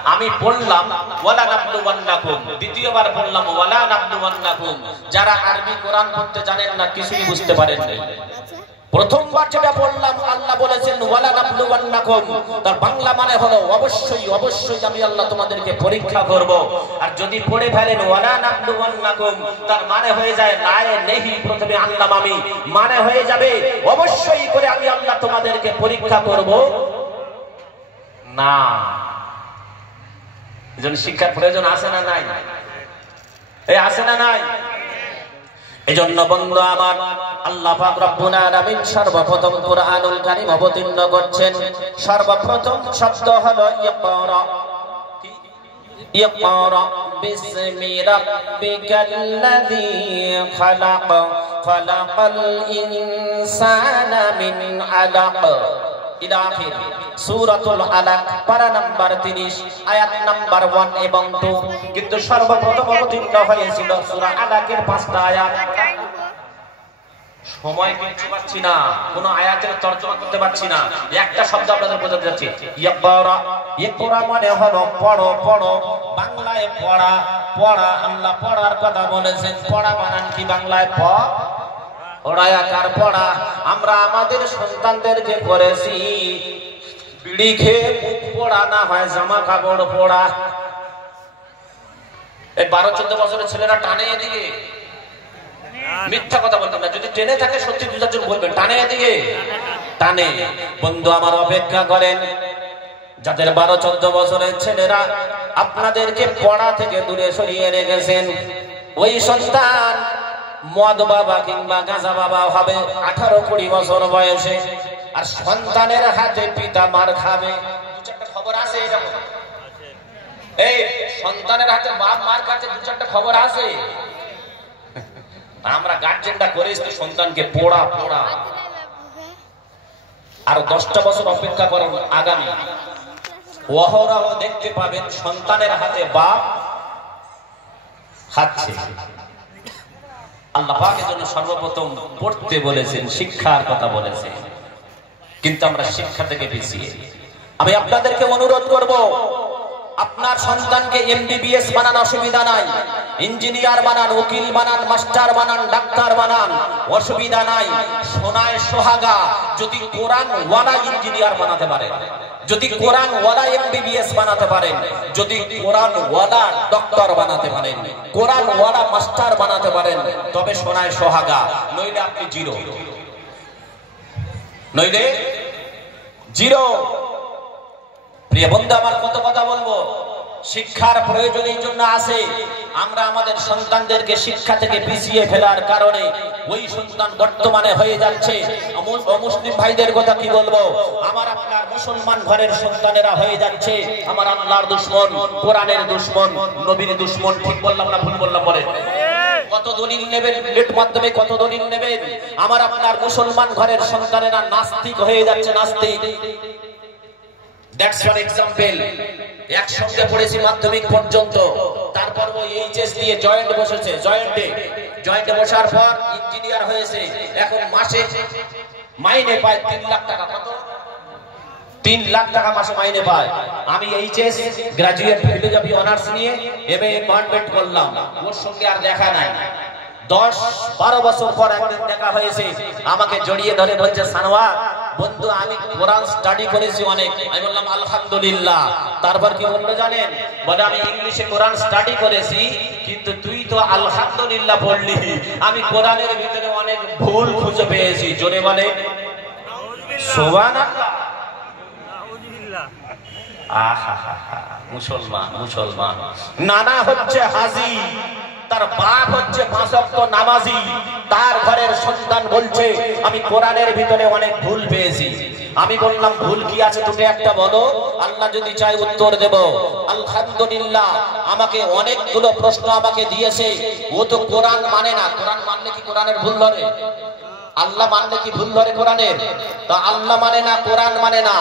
আমি বললাম ওয়ালা নাবলুওয়ান্নাকুম, দ্বিতীয়বার বললাম ওয়ালা নাবলুওয়ান্নাকুম। যারা আরবি কোরআন পড়তে জানেন না, কিছুই বুঝতে পারেন না। প্রথমবার যেটা বললাম আল্লাহ বলেছেন ওয়ালা নাবলুওয়ান্নাকুম, তার বাংলা মানে হলো অবশ্যই অবশ্যই আমি আল্লাহ তোমাদেরকে পরীক্ষা করব। আর যদি পড়ে ফেলেন ওয়ালা নাবলুওয়ান্নাকুম, তার মানে হয়ে যায় লায়ে নেহি, প্রথমে আনলাম আমি, মানে হয়ে যাবে অবশ্যই করে আমি আল্লাহ তোমাদেরকে পরীক্ষা করব না। এজন্য শিক্ষার প্রয়োজন আছে না নাই? এই আছে না নাই? এজন্য বন্ধু আমার, আল্লাহ পাক রব্বুল আলামিন সর্বপ্রথম কুরআনুল কারীম অবতীর্ণ করছেন। সর্বপ্রথম শব্দ হলো ইকরা। ইকরা বিসমি রাব্বিকাল্লাযী খালাক, খালাকাল ইনসানা মিন আলাক। ইলা আখির সূরাতুল আলাক পারা নাম্বার 30 আয়াত নাম্বার 1 এবং 2। কিন্তু সর্বপ্রথম অবতীর্ণ হয়েছিল সূরা আলাকের 5টা আয়াত। সময় কিচ্ছু পাচ্ছি না, কোন আয়াতের তরজমা করতে পারছি না, একটা শব্দ আপনাদের বোঝাতে যাচ্ছি। ইকরা, ইকরা মানে হলো পড়ো, পড়ো, বাংলায় পড়া, পড়া। আল্লাহ পড়ার কথা বলেছেন, পড়া বানান কি বাংলায়? পড়ায়াকার পড়া। আমরা আমাদের সন্তানদেরকে করেছি বিড়ি খেয়ে মুখ পড়া, না হয় জামা কাপড় পড়া। এই 12-14 বছরের ছেলেরা টানে এদিকে, মিথ্যা কথা বলতাম না, যদি টেনে থাকে সত্যি 2-4 জন বলবেন টানে এদিকে, টানে। বন্ধু আমার অপেক্ষা করেন, যাদের 12-14 বছরের ছেলেরা আপনাদেরকে পড়া থেকে দূরে সরিয়ে রেখেছেন, ওই সন্তান মদ বাবা কিংবা গাঁজা বাবা হবে 18-20 বছর বয়সে, আর সন্তানের হাতে পিতা মার খাবে। 2-4টা খবর আছে এরকম। এই সন্তানের হাতে বাপ মার কাছে 2-4টা খবর আছে। আমরা গার্জেনটা করেছি সন্তানকে পড়া পড়া। আর 10টা বছর অপেক্ষা করুন, আগামী অহরহ দেখতে পাবেন সন্তানের হাতে বাপ খাচ্ছে। আল্লাহ পাকের জন্য সর্বপ্রথম পড়তে বলেছেন, শিক্ষার কথা বলেছেন, কিন্তু আমরা শিক্ষা থেকে পিছিয়ে। আমি আপনাদেরকে অনুরোধ করব, আপনার সন্তানকে এমবিবিএস বানান, অসুবিধা নাই, ইঞ্জিনিয়ার বানান, উকিল বানান, মাস্টার বানান, ডাক্তার বানান, অসুবিধা নাই। সোনায় সোহাগা যদি কোরআন ওয়ালা ইঞ্জিনিয়ার বানাতে পারেন, যদি কোরআন ওয়ালা এমবিবিএস বানাতে পারেন, যদি কোরআন ওয়ালা ডক্টর বানাতে পারেন, কোরআন ওয়ালা মাস্টার বানাতে পারেন, তবে সোনায় সোহাগা। নইলে আপনি জিরো, নইলে জিরো। প্রিয় বন্ধু আমার, কত কথা বলবো। শিক্ষার প্রয়োজন এই জন্য আছে, আমরা আমাদের সন্তানদেরকে শিক্ষা থেকে পিছিয়ে ফেলার কারণে ওই সন্তান বর্তমানে হয়ে যাচ্ছে। অমুসলিম ভাইদের কথা কি বলবো, আমার আপনার মুসলমান ঘরের সন্তানেরা হয়ে যাচ্ছে আমার আল্লাহর দুশমন, কোরআনের দুশমন, নবীর দুশমন। ঠিক বললাম না ভুল বললাম? বলেন, কত দলিল নেবেন নেট মাধ্যমে, কত দলিল নেবেন? আমার আপনার মুসলমান ঘরের সন্তানেরা নাস্তিক হয়ে যাচ্ছে, নাস্তিক। That's for example. একসঙ্গে পড়েছি মাধ্যমিক পর্যন্ত, তারপর ও এইচএস দিয়ে জয়েন্ট বসেছে, জয়েন্টে বসার পর ইঞ্জিনিয়ার হয়েছে। এখন মাসে মাইনে পায় 3 লাখ টাকা। কত? 3 লাখ টাকা মাসে মাইনে পায়। আমি এইচএস গ্রাজুয়েট ফিলোসফি অনার্স নিয়ে এমএ কনভার্ট করলাম, ওর সঙ্গে আর দেখা নাই। 10-12 বছর পর একদিন দেখা হয়েছে, আমাকে জড়িয়ে ধরে বলছে, সানোয়ার বন্ধু আমি কোরআন স্টাডি করেছি অনেক। আমি বললাম আলহামদুলিল্লাহ। তারপর কি বললো জানেন? বলে আমি ইংলিশে কোরআন স্টাডি করেছি, কিন্তু তুই তো আলহামদুলিল্লাহ পড়লি, আমি কোরআনের ভিতরে অনেক ভুল খুঁজে পেয়েছি। জোরে বলে সুবহানাল্লাহ। আহা, মুসলমান মুসলমান। নানা হচ্ছে হাজী, তার বাপ হচ্ছে 5 ওয়াক্ত নামাজি, তার ঘরের সন্তান বলছে আমি কোরআনের ভিতরে অনেক ভুল পেয়েছি। আমি বললাম ভুল কি আছে তোকে একটা বলো, আল্লাহ যদি চাই উত্তর দেব। আলহামদুলিল্লাহ আমাকে অনেকগুলো প্রশ্ন আমাকে দিয়েছে। ও তো কোরআন মানে না, কোরআন মানলে কি কোরআনের ভুল ধরে? আল্লাহ মানলে কি ভুল ধরে কোরআনের? তা আল্লাহ মানে না, কোরআন মানে না।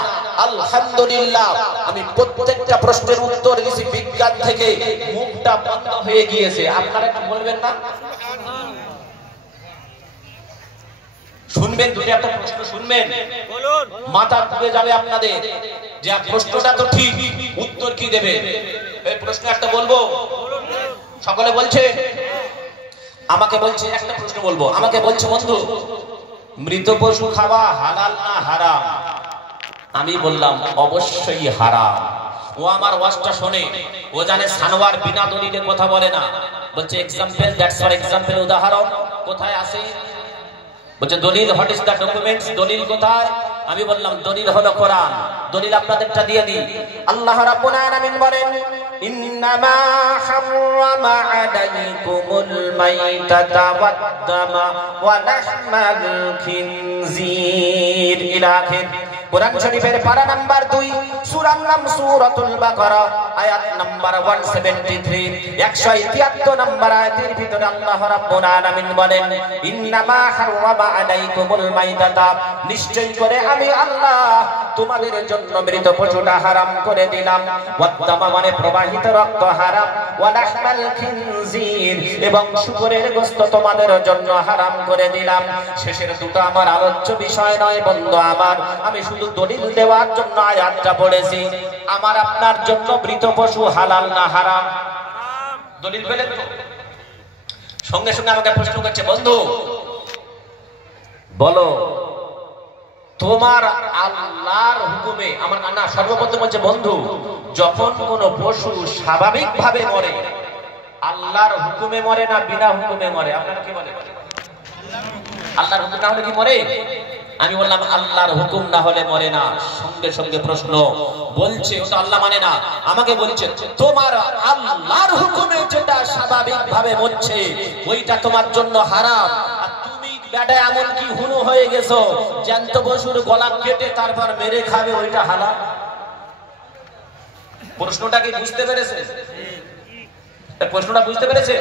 আলহামদুলিল্লাহ আমি প্রত্যেকটা প্রশ্নের উত্তর দিয়েছি বিজ্ঞান থেকে, মুখটা বন্ধ হয়ে গিয়েছে। আপনারা কি বলবেন না? শুনবেন, দুটো একটা প্রশ্ন শুনবেন, মাথা ঘুরে যাবে আপনাদের যে প্রশ্নটা তো ঠিক, উত্তর কি দেবে। এই প্রশ্ন একটা বলবো, সকলে বলছে, আমাকে বলছে একটা প্রশ্ন বলবো, আমাকে বলছে বন্ধু মৃত পশু খাওয়া হালাল না হারাম? আমি বললাম অবশ্যই হারাম। ও আমার ওয়াজটা শোনে, ও জানে সানোয়ার বিনা দলিলে কথা বলে না। বলছে এক্সাম্পল, দ্যাটস ফর এক্সাম্পল, উদাহরণ কোথায় আছে? বলছে দলিল, হোয়াট ইজ দা ডকুমেন্টস, দলিল কোথায়? আমি বললাম দলিল হলো কোরআন। দলিল আপনাদেরটা দিয়ে দিই। আল্লাহ রাব্বুল আলামিন বলেন ইন্নামা হাররামা আলাইকুমুল মাইতাতা ওয়াদ দামা ওয়া লাহমাল খিনজির ইলা আখির। কোরআন শরীফের পারা নাম্বার 2, সূরার নাম সূরাতুল বাকারা, আয়াত নাম্বার 173, 173 নম্বর আয়াতের ভিতরে আল্লাহ রাব্বুল আলামিন বলেন ইন্নামা হাররামা আলাইকুমুল মাইতাতা, নিশ্চয় করে আমি আল্লাহ তোমাদের জন্য মৃত পশুটা হারাম করে দিলাম। ওয়াদ্দামা মানে প্রবাহিত রক্ত হারাম, ওয়া লাহমাল খিনজির এবং শূকরের গোশত তোমাদের জন্য হারাম করে দিলাম। শেষের দুটো আমার আলোচ্য বিষয় নয় বন্ধু আমার, আমি শুধু দলিল দেওয়ার জন্য আয়াতটা পড়েছি। আমার আপনার জন্য মৃত পশু হালাল না হারাম? দলিল পেলেন তো? সঙ্গে সঙ্গে আমাকে প্রশ্ন করছে বন্ধু বলো তোমার আল্লাহর হুকুমে, আমার না সর্বপ্রথম হচ্ছে বন্ধু যখন কোন পশু স্বাভাবিক ভাবে মরে আল্লাহর হুকুমে মরে না বিনা হুকুমে মরে? আপনারা কি বলেন? আল্লাহর হুকুম না হলে কি মরে? আমি বললাম আল্লাহর হুকুম না হলে মরে না। সঙ্গে সঙ্গে প্রশ্ন বলছে ওটা আল্লাহ মানে না, আমাকে বলছে তোমার আল্লাহর হুকুমে যেটা স্বাভাবিক ভাবে মরছে ওইটা তোমার জন্য হারাম, আর তুমি বেটা এমন কি হুনু হয়ে গেছো জ্যান্ত পশুর গলা কেটে তারপর মেরে খাবে, ওইটা হালাল? প্রশ্নটা কি বুঝতে পেরেছে? প্রশ্নটা বুঝতে পেরেছে?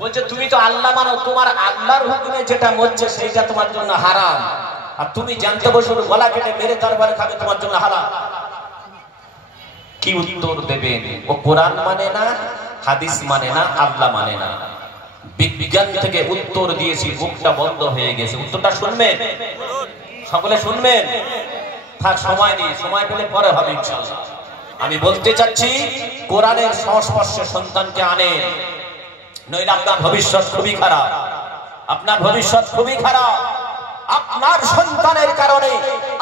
বলছে তুমি তো আল্লাহ মানো, তোমার আল্লাহর হুকুমে যেটা মরছে সেইটা তোমার জন্য হারাম, আর তুমি জ্যান্ত পশুর গলা কেটে মেরে তারপরে খাবে তোমার জন্য হালাল। কি উত্তর দেবেন? ও কোরআন মানে না, হাদিস মানে না, আল্লাহ মানে না। বিজ্ঞান থেকে উত্তর দিয়েছি, মুখটা বন্ধ হয়ে গেছে। উত্তরটা শুনবেন, সকলে শুনবেন। থাক সময় নেই, সময় পেলে পরে হবে ইনশাআল্লাহ। আমি বলতে চাচ্ছি কোরআনের সংস্পর্শে সন্তানকে আনেন, নইলে আপনার ভবিষ্যৎ খুবই খারাপ। আপনার ভবিষ্যৎ খুবই খারাপ। আপনার সন্তানের কারণে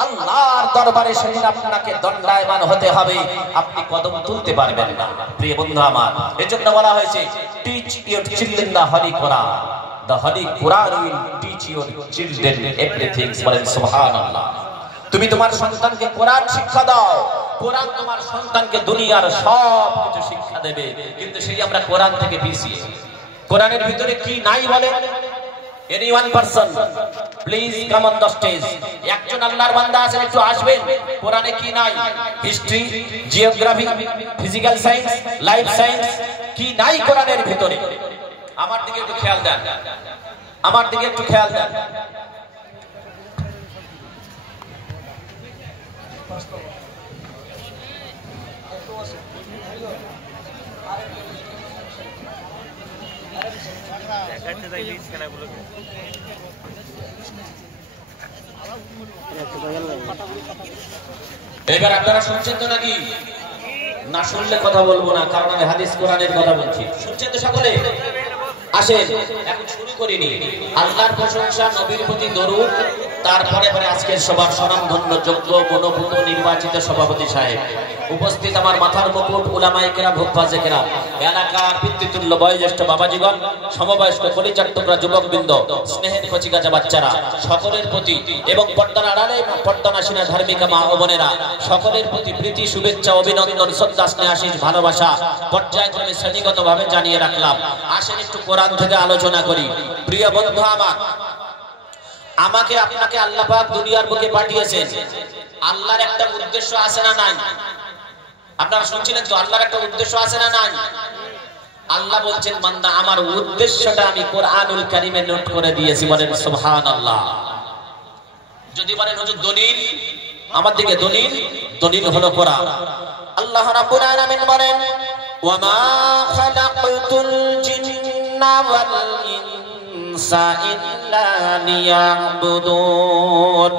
আল্লাহর দরবারে সেদিন আপনাকে দণ্ডায়মান হতে হবে, আপনি কদম তুলতে পারবেন না। প্রিয় বন্ধু আমার, এজন্য বলা হয়েছে teach your children the Holi Quran, the Holi Quran will teach your children everything. বলেন সুবহানাল্লাহ। তুমি তোমার সন্তানকে কোরআন শিক্ষা দাও, কোরআন তোমার সন্তানকে দুনিয়ার সব কিছু শিক্ষা দেবে, কিন্তু সেই আমরা কোরআন থেকে পিছিয়ে। কোরআনের ভিতরে কি নাই বলে? Any one person please come on the stage. একজন আল্লাহর বান্দা আছেন, একটু আসবেন। কোরআনে কি নাই? History, geography, physical science, life science কি নাই কোরআনের ভিতরে? আমার দিকে একটু খেয়াল দেন, আমার দিকে একটু খেয়াল দেন। এবার আপনারা শুনছেন তো নাকি? না শুনলে কথা বলবো না, কারণ আমি হাদিস কোরআনের কথা বলছি। শুনছেন তো সকলে? আসেন এখন শুরু করিনি। আল্লাহর প্রশংসা, নবীর প্রতি দরুদ, তারপরে আজকের সবার স্বনামধন্য যোগ্য মনোভূত নির্বাচিত সভাপতি সাহেব, উপস্থিত আমার মাথার মুকুট, উলামায়ে কেরাম, হুফাজে কেরাম, এলাকার পিতৃতুল্য বয়োজ্যেষ্ঠ বাবাজীগণ, সমবয়স্ক পরিচাটকরা, যুবকবৃন্দ, স্নেহের কচিকাঁচা বাচ্চারা, সকলের প্রতি এবং পর্দার আড়ালে পর্দানাসীনা ধার্মিকা মা ও বোনেরা, সকলের প্রতি প্রীতি, শুভেচ্ছা, অভিনন্দন, শ্রদ্ধা, স্নেহাশিস, ভালোবাসা পর্যায়ক্রমে শ্রেণীগতভাবে জানিয়ে রাখলাম। আসেন একটু কোরআন থেকে আলোচনা করি। প্রিয় বন্ধু আমার, আমাকে আপনাকে আল্লাহ পাক দুনিয়ার বুকে পাঠিয়েছেন, আল্লাহর একটা উদ্দেশ্য আছে না নাই? আপনারা শুনছিলেন তো, আল্লাহর একটা উদ্দেশ্য আছে না নাই? আল্লাহ বলছেন বান্দা আমার উদ্দেশ্যটা আমি কোরআনুল কারীমে নোট করে দিয়েছি। বলেন সুবহানাল্লাহ। যদি বলেন হুজুর দলিল, আমার দিকে দলিল, দলিল হলো কোরআন। আল্লাহ রাব্বুল আলামিন বলেন ওয়া মা খালাকতুল জিন্না ওয়াল ইনসা ইল্লা লিয়াবুদুন।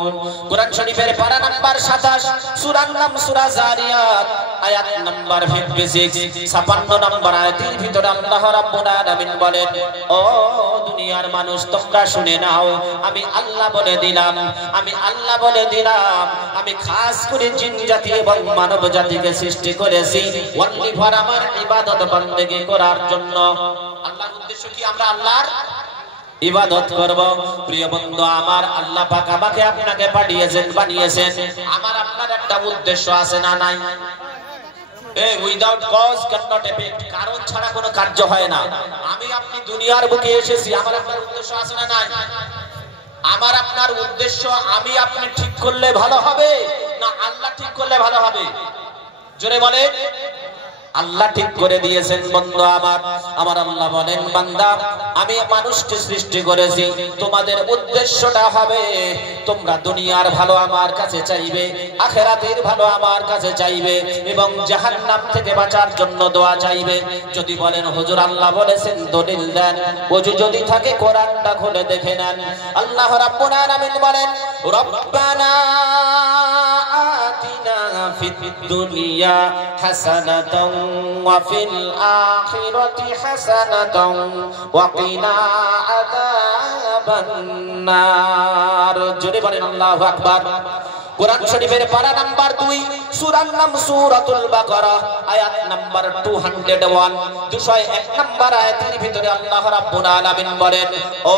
কোরআন শরীফের পারা নাম্বার 27, সূরার নাম সূরা জারিয়াত, আয়াত নাম্বার 56, 56 নম্বর আয়াতের ভিতরে আল্লাহ রাব্বুল আলামিন বলেন, ও দুনিয়ার মানুষ তোমরা শুনে নাও, আমি আল্লাহ বলে দিলাম, আমি আল্লাহ বলে দিলাম, আমি খাস করে জিন জাতি এবং মানব জাতিকে সৃষ্টি করেছি অনলি ফর আমার ইবাদত বন্দেগী করার জন্য। আল্লাহর উদ্দেশ্য কি? আমরা আল্লাহর ইবাদত করব। প্রিয় বন্ধু আমার, আল্লাহ পাক আমাকে আপনাকে পাঠিয়েছেন, বানিয়েছেন, আমার আপনার একটা উদ্দেশ্য আছে না নাই? Without cause can not effect, কারণ ছাড়া কোনো কার্য হয় না। আমি আপনি দুনিয়ার বুকে এসেছি, আমার আপনার উদ্দেশ্য আছে না নাই? আমার আপনার উদ্দেশ্য আমি আপনি ঠিক করলে ভালো হবে না আল্লাহ ঠিক করলে ভালো হবে? জোরে বলেন। আল্লাহ ঠিক করে দিয়েছেন বন্ধু আমার। আমার আল্লাহ বলেন, বান্দা আমি মানুষকে সৃষ্টি করেছি, তোমাদের উদ্দেশ্যটা হবে তোমরা দুনিয়ার ভালো আমার কাছে চাইবে, আখিরাতের ভালো আমার কাছে চাইবে এবং জাহান্নাম থেকে বাঁচার জন্য দোয়া চাইবে। যদি বলেন হুজুর আল্লাহ বলেছেন, দলিল দেন। ওযু যদি থাকে কোরআনটা খুলে দেখে নেন। আল্লাহ রাব্বুল আলামিন বলেন, রব্বানা আতিনা ফিদ দুনিয়া হাসানাতাও ওয়া ফিল আখিরাতি হাসানাতাও ওয়া কিনা আযাবান নার। জোরে বলেন আল্লাহু আকবার। কোরআন শরীফের পারা নাম্বার 2, সূরার নাম সূরাতুল বাকারা, আয়াত নাম্বার 201, 201 নম্বর আয়াতের ভিতরে আল্লাহ রাব্বুল আলামিন বলেন, ও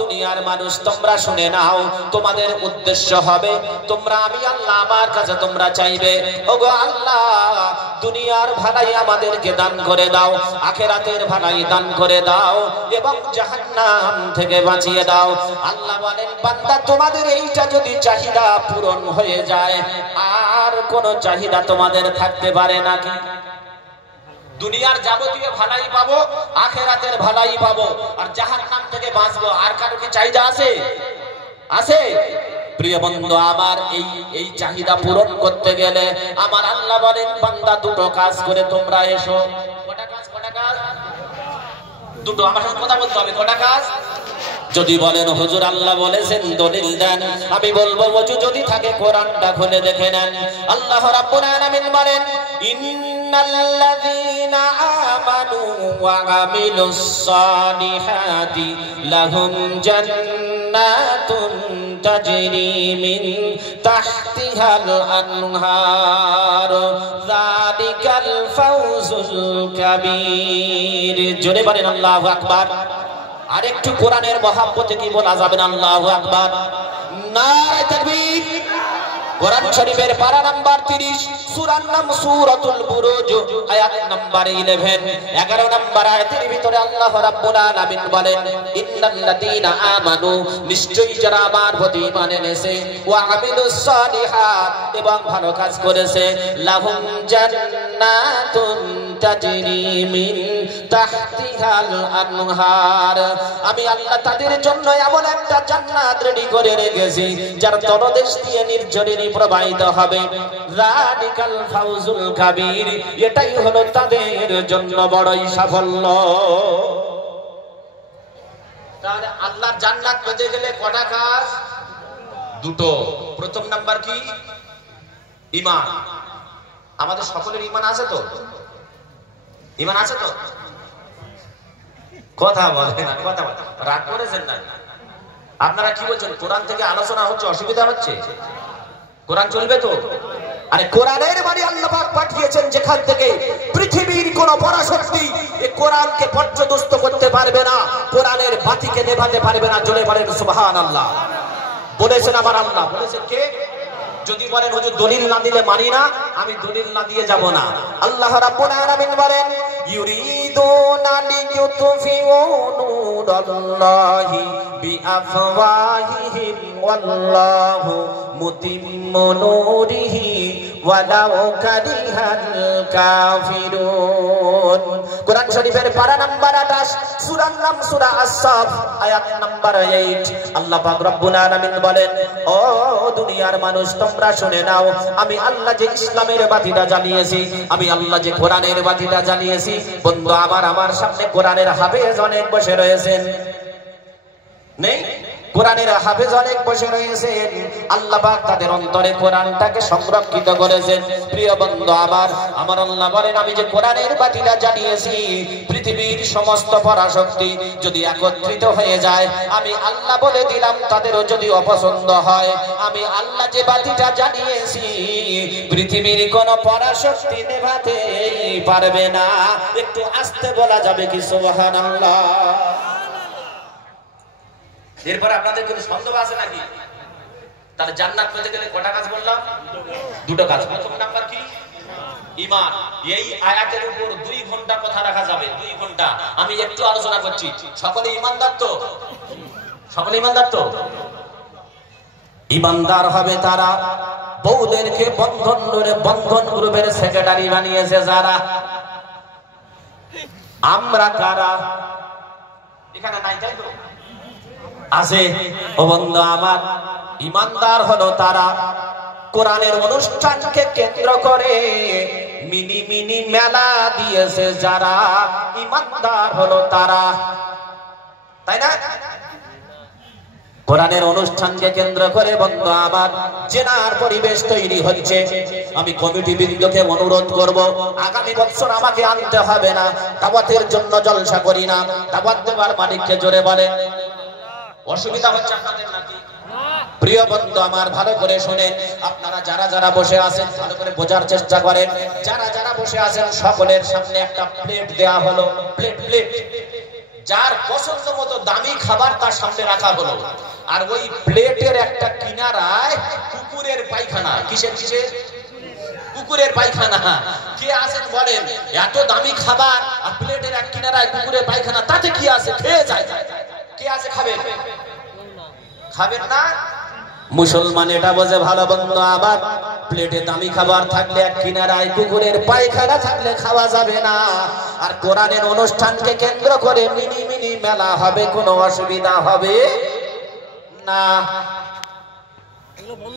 দুনিয়ার মানুষ তোমরা শুনে নাও, তোমাদের উদ্দেশ্য হবে তোমরা আমি আল্লাহ আমার কাছে তোমরা চাইবে, ওগো আল্লাহ দুনিয়ার ভালাই আমাদেরকে দান করে দাও, আখিরাতের ভালাই দান করে দাও এবং জাহান্নাম থেকে বাঁচিয়ে দাও। আল্লাহ বলেন, বান্দা তোমাদের এইটা যদি চাহিদা পূরণ হয়ে যায়, আর কোন চাহিদা তোমাদের থাকতে পারে নাকি? দুনিয়ার যাবতীয় ভালাই পাবো, আখিরাতের ভালাই পাবো আর জাহান্নাম থেকে বাঁচবো, আর কারো কি চাহিদা আছে? আছে? প্রিয় বন্ধু আমার, এই চাহিদা পূরণ করতে গেলে আমার আল্লাহ বলেন, বান্দা দুটো কাজ করে তোমরা এসো। কটা কাজ? কটা কাজ? দুটো। আমার সাথে কথা বলতে হবে। কটা কাজ? যদি বলেন হুজুর আল্লাহ বলেছেন, দলিল দেন, আমি বলবো ওযু যদি থাকে কোরআনটা খুলে দেখে নেন। আল্লাহ রাব্বুল আলামিন বলেন, ইন্নাল্লাযীনা আমানু ওয়া আমিলুস সালিহাতি লাহুম জান্নাতুন তাজরি মিন তাহতিহাল আনহার যালিকাল ফাওজুল কাবীর। জোরে বলেন আল্লাহু আকবার। আরেকটু কোরআনের মহব্বতে কি বলা যাবে না? আল্লাহু আকবার, নারে তাকবীর। কোরআন শরীফের পারা নাম্বার 30, সূরার নাম সূরাতুল বুরুজ, আয়াত নাম্বার 11, 11 নম্বর আয়াতের ভিতরে আল্লাহ রাব্বুল আলামিন বলেন, ইন্নাল্লাযীনা আমানু, নিশ্চয়ই যারা আমার প্রতি ঈমান এনেছে, ওয়া আমিলুস সালিহাত, এবং ভালো কাজ করেছে, লাহুম জান্নাতুন তাজরি মিন তাহতিহাল আনহার, আমি আল্লাহ তাদের জন্য এমন একটা জান্নাত রেডি করে রেখেছি যার তলদেশ দিয়ে নির্ঝরিণী প্রবাহিত হবে। যালিকাল ফাওজুল কাবীর, এটাই হলো তাদের জন্য বড়ই সাফল্য। তাহলে আল্লাহর জান্নাত পেতে গেলে কটা কাজ? দুটো। প্রথম নাম্বার কি? ঈমান। আমাদের সকলের ঈমান আছে তো? ঈমান আছে তো? কথা বলেন না, কথা বলেন। রাগ করেছেন না? আপনারা কি বলছেন? কোরআন থেকে আলোচনা হচ্ছে, অসুবিধা হচ্ছে? কোরআন চলবে তো? আরে কোরআনের বাণী আল্লাহ পাক পাঠিয়েছেন যেখান থেকে পৃথিবীর কোন পরাশক্তি এই কোরআনকে পর্যদস্ত করতে পারবে না, কোরআনের বাতিকে নেভাতে পারবে না। জোরে বলেন সুবহানাল্লাহ। বলেছেন আমার আল্লাহ। বলেছেন কে? যদি বলেন হুজুর দলিল না দিলে মানি না, আমি দলিল না দিয়ে যাব না। আল্লাহ রাব্বুল আলামিন বলেন, ইউরিদুনা লিইউতফিউ নূরাল্লাহি বিআফওয়াহিহিম ওয়াল্লাহু মুতিম্মু নূরিহি ওয়ালাউ কারিহাল কাফিরুন। কোরআন শরীফের পারা নাম্বার 28, সূরার নাম সূরা আস-সাফ, আয়াত নাম্বার 8, আল্লাহ পাক রব্বুল আলামিন বলেন, ও দুনিয়ার মানুষ তোমরা শুনে নাও, আমি আল্লাহ যে ইসলামের বাতিটা জ্বালিয়েছি, আমি আল্লাহ যে কোরআনের বাতিটা জ্বালিয়েছি। বন্ধু আমার সামনে কোরআনের হাফেজ অনেক বসে রয়েছেন। নেই? কোরআনের হাফেজ অনেক বসে রয়েছেন, আল্লাহ পাক তাদের অন্তরে কোরআনটাকে সংরক্ষিত করেছেন। প্রিয় বন্ধু আমার আল্লাহ বলেন, আমি যে কোরআনের বাতিটা জ্বালিয়েছি, পৃথিবীর সমস্ত পরাশক্তি যদি একত্রিত হয়ে যায়, আমি আল্লাহ বলে দিলাম, তাদেরও যদি অপছন্দ হয়, আমি আল্লাহ যে বাতিটা জ্বালিয়েছি, পৃথিবীর কোন পরাশক্তি নেভাতে পারবে না। একটু আস্তে বলা যাবে কি সুবহানাল্লাহ? এরপর আপনাদের কোনো সন্দেহ আছে নাকি? তাহলে জান্নাত পেতে গেলে কটা কাজ বললাম? দুটো কাজ। প্রথম নাম্বার কি? ঈমান। এই আয়াতের উপর 2 ঘন্টা কথা রাখা যাবে, 2 ঘন্টা। আমি একটু আলোচনা করছি। সকলে ঈমানদার তো? সকলে ঈমানদার তো? ঈমানদার হবে তারা, বউদেরকে বন্ধন গ্রুপের সেক্রেটারি বানিয়েছে যারা। আমরা কারা? এখানে নাই তাই তো? আছে। ও বন্ধু আমার, ঈমানদার হলো তারা কোরআনের অনুষ্ঠানকে কেন্দ্র করে মিনি মিনি মেলা দিয়েছে যারা, ঈমানদার হলো তারা, তাই না? কোরআনের অনুষ্ঠানকে কেন্দ্র করে বন্ধু আমার জেনার পরিবেশ তৈরি হচ্ছে। আমি কমিটি বৃন্দকে অনুরোধ করব, আগামী বছর আমাকে আনতে হবে না। দাওয়াতের জন্য জলসা করি না, দাওয়াত দেওয়ার মালিককে জোরে বলেন। অসুবিধা হচ্ছে আপনাদের নাকি? প্রিয় বন্ধু আমার ভালো করে শুনেন, আপনারা যারা যারা বসে আছেন ভালো করে বোঝার চেষ্টা করেন। যারা যারা বসে আছেন সকলের সামনে একটা প্লেট দেয়া হলো, প্লেট। যার পছন্দ মতো দামি খাবার তার সামনে রাখা হলো, আর ওই প্লেটের একটা কিনারায় কুকুরের পায়খানা। কিসের? কুকুরের পায়খানা। কে আছেন বলেন? এত দামি খাবার আর প্লেটের এক কিনারায় কুকুরের পায়খানা, তাতে কি আছে? খেয়ে যায়। কে আছে খাবেন? খাবেন না? মুসলমান এটা বোঝে ভালো বন্ধু আবার, প্লেটে দামি খাবার থাকলে এক কিনারায় কুকুরের পায়খানা থাকলে খাওয়া যাবে না। আর কোরআনের অনুষ্ঠানকে কেন্দ্র করে মিনি মিনি মেলা হবে, কোনো অসুবিধা হবে না।